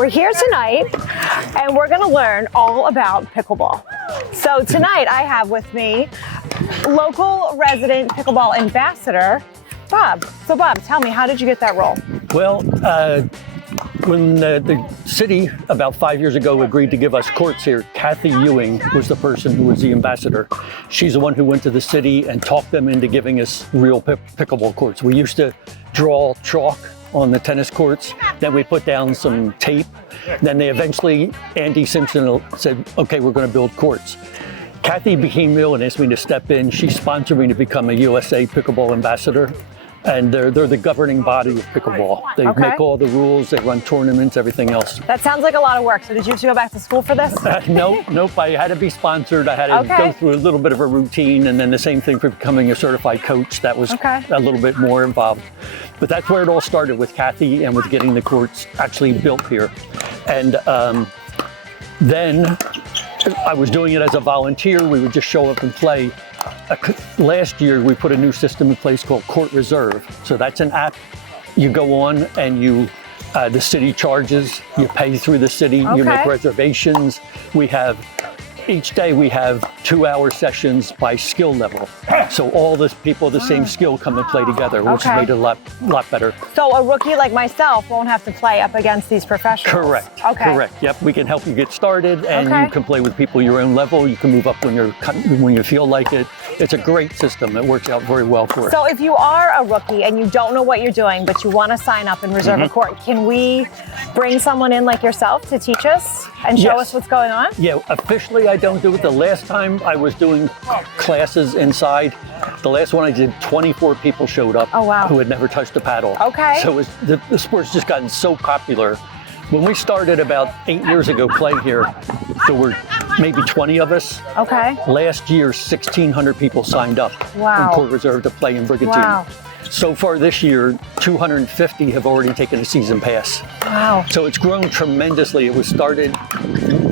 we're here tonight and we're going to learn all about pickleball. So tonight I have with me local resident pickleball ambassador, Bob. So Bob, tell me, how did you get that role? Well, when the city about 5 years ago agreed to give us courts here, Kathy Ewing was the person who was the ambassador. She's the one who went to the city and talked them into giving us real pickleball courts. We used to draw chalk on the tennis courts, then we put down some tape. Then they eventually, Andy Simpson said, okay, we're going to build courts. Kathy became ill and asked me to step in. She sponsored me to become a USA Pickleball Ambassador. And they're the governing body of pickleball. They make all the rules, they run tournaments, everything else. That sounds like a lot of work. So did you have to go back to school for this? Nope. I had to be sponsored. I had to go through a little bit of a routine, and then the same thing for becoming a certified coach. That was a little bit more involved. But that's where it all started, with Kathy and with getting the courts actually built here. And then I was doing it as a volunteer. We would just show up and play. Last year, we put a new system in place called Court Reserve. So that's an app you go on and the city charges, you pay through the city, you make reservations. Each day we have 2-hour sessions by skill level. So all the people of the same skill come and play together, which has made it a lot better. So a rookie like myself won't have to play up against these professionals? Correct. Correct. Yep. We can help you get started, and you can play with people your own level. You can move up when you feel like it. It's a great system. It works out very well for us. So if you are a rookie and you don't know what you're doing, but you want to sign up and reserve a court, can we bring someone in like yourself to teach us and show us what's going on? Yeah, officially I don't do it. The last time I was doing classes inside, the last one I did, 24 people showed up who had never touched a paddle. So the sport's just gotten so popular. When we started about 8 years ago playing here, there were maybe 20 of us. Last year, 1,600 people signed up in Court Reserve to play in Brigantine. So far this year, 250 have already taken a season pass. So it's grown tremendously. It was started,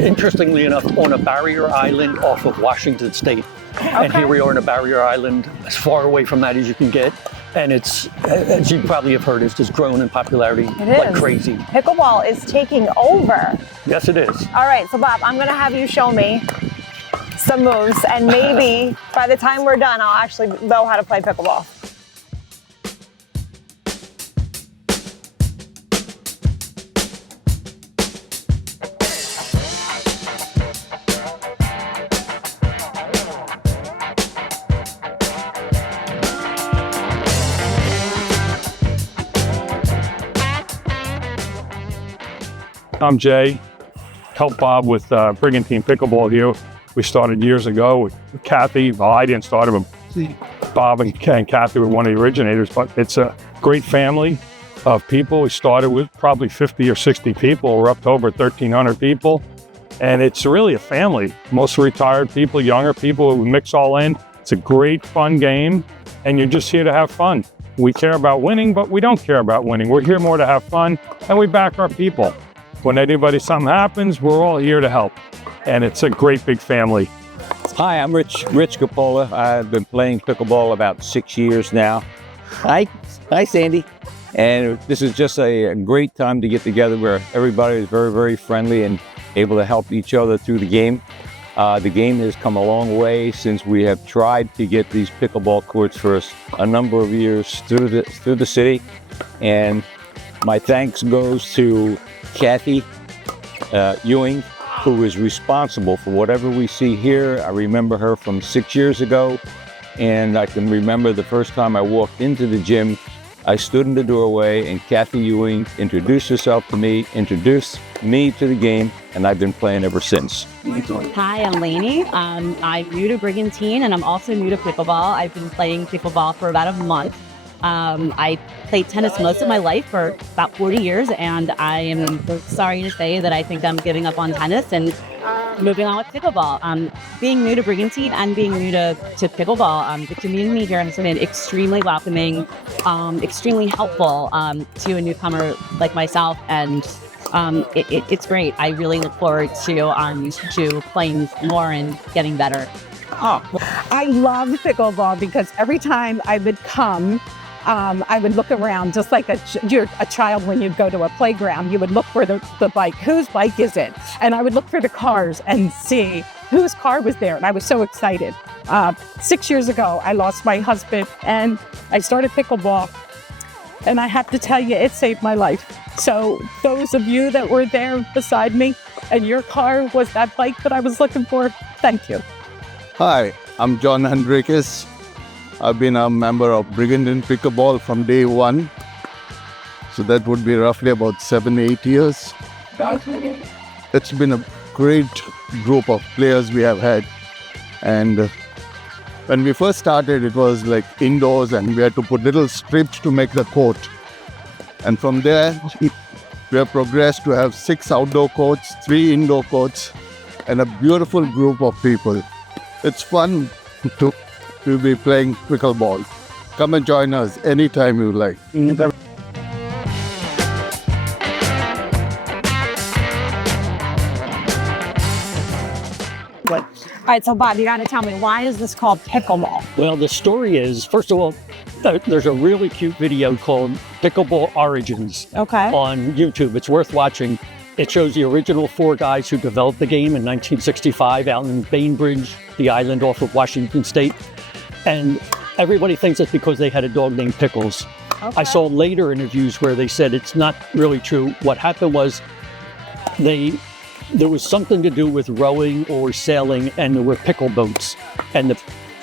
interestingly enough, on a barrier island off of Washington State. And here we are on a barrier island, as far away from that as you can get. And it's, as you probably have heard, it's just grown in popularity like crazy. Pickleball is taking over. Yes, it is. All right, so Bob, I'm gonna have you show me some moves, and maybe by the time we're done, I'll actually know how to play pickleball. I'm Jay, help Bob with Brigantine Pickleball here. We started years ago with Kathy. Well, I didn't start it, but Bob and Kathy were one of the originators, but it's a great family of people. We started with probably 50 or 60 people. We're up to over 1,300 people. And it's really a family. Most retired people, younger people, we mix all in. It's a great, fun game, and you're just here to have fun. We care about winning, but we don't care about winning. We're here more to have fun, and we back our people. When something happens, we're all here to help. And it's a great big family. Hi, I'm Rich Capola. I've been playing pickleball about 6 years now. Hi, Sandy. And this is just a great time to get together where everybody is very, very friendly and able to help each other through the game. The game has come a long way since we have tried to get these pickleball courts for a number of years through the city. And my thanks goes to Kathy Ewing, who is responsible for whatever we see here. I remember her from 6 years ago, and I can remember the first time I walked into the gym. I stood in the doorway, and Kathy Ewing introduced herself to me, introduced me to the game, and I've been playing ever since. Hi, I'm Lainey. I'm new to Brigantine, and I'm also new to pickleball. I've been playing pickleball for about a month. I played tennis most of my life for about 40 years, and I am sorry to say that I think I'm giving up on tennis and moving on with pickleball. Being new to Brigantine and being new to pickleball, the community here has been extremely welcoming, extremely helpful to a newcomer like myself, and it's great. I really look forward to playing more and getting better. I love pickleball because every time I would come, I would look around just like you're a child when you go to a playground. You would look for the bike. Whose bike is it? And I would look for the cars and see whose car was there. And I was so excited. 6 years ago, I lost my husband and I started pickleball. And I have to tell you, it saved my life. So those of you that were there beside me and your car was that bike that I was looking for, thank you. Hi, I'm John Henriquez. I've been a member of Brigantine Pickleball from day one. So that would be roughly about 7-8 years. It's been a great group of players we have had. And when we first started, it was like indoors and we had to put little strips to make the court. And from there, we have progressed to have 6 outdoor courts, 3 indoor courts, and a beautiful group of people. It's fun to be playing pickleball. Come and join us anytime you like. All right, so Bob, you got to tell me, why is this called pickleball? Well, the story is, first of all, there's a really cute video called Pickleball Origins on YouTube. It's worth watching. It shows the original 4 guys who developed the game in 1965 out in Bainbridge, the island off of Washington State. And everybody thinks it's because they had a dog named Pickles. I saw later interviews where they said it's not really true. What happened was there was something to do with rowing or sailing, and there were pickle boats. And the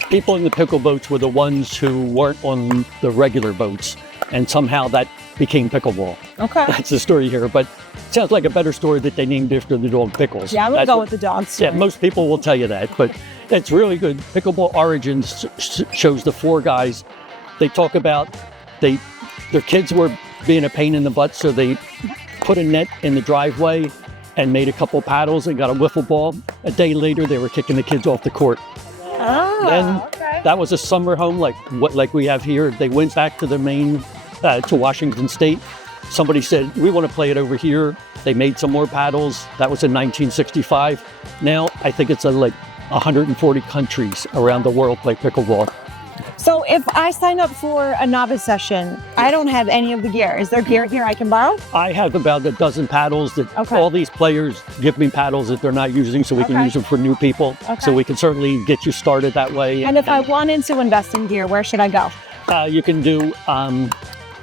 people in the pickle boats were the ones who weren't on the regular boats. And somehow that became pickleball. That's the story here. But it sounds like a better story that they named after the dog Pickles. Yeah, I'm going to go with the dog story. Yeah, most people will tell you that. But it's really good. Pickleball Origins shows the 4 guys. They talk about their kids were being a pain in the butt, so they put a net in the driveway and made a couple paddles and got a wiffle ball. A day later, they were kicking the kids off the court. Then that was a summer home like we have here. They went back to the main, to Washington State. Somebody said, we want to play it over here. They made some more paddles. That was in 1965. Now, I think it's like 140 countries around the world play pickleball. So if I sign up for a novice session, I don't have any of the gear. Is there gear here I can borrow? I have about a dozen paddles that all these players give me paddles that they're not using, so we can use them for new people. So we can certainly get you started that way. And if I wanted to invest in gear, where should I go? You can do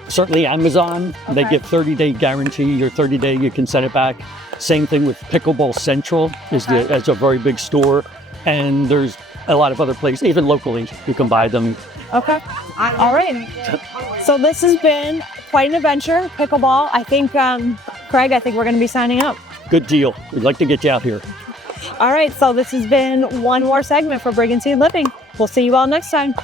certainly Amazon. They give 30-day guarantee. Your 30-day, you can send it back. Same thing with Pickleball Central is a very big store. And there's a lot of other places, even locally, you can buy them. Okay. All right. So this has been quite an adventure, pickleball. I think, Craig, we're going to be signing up. Good deal. We'd like to get you out here. All right. So this has been one more segment for Brigantine Living. We'll see you all next time.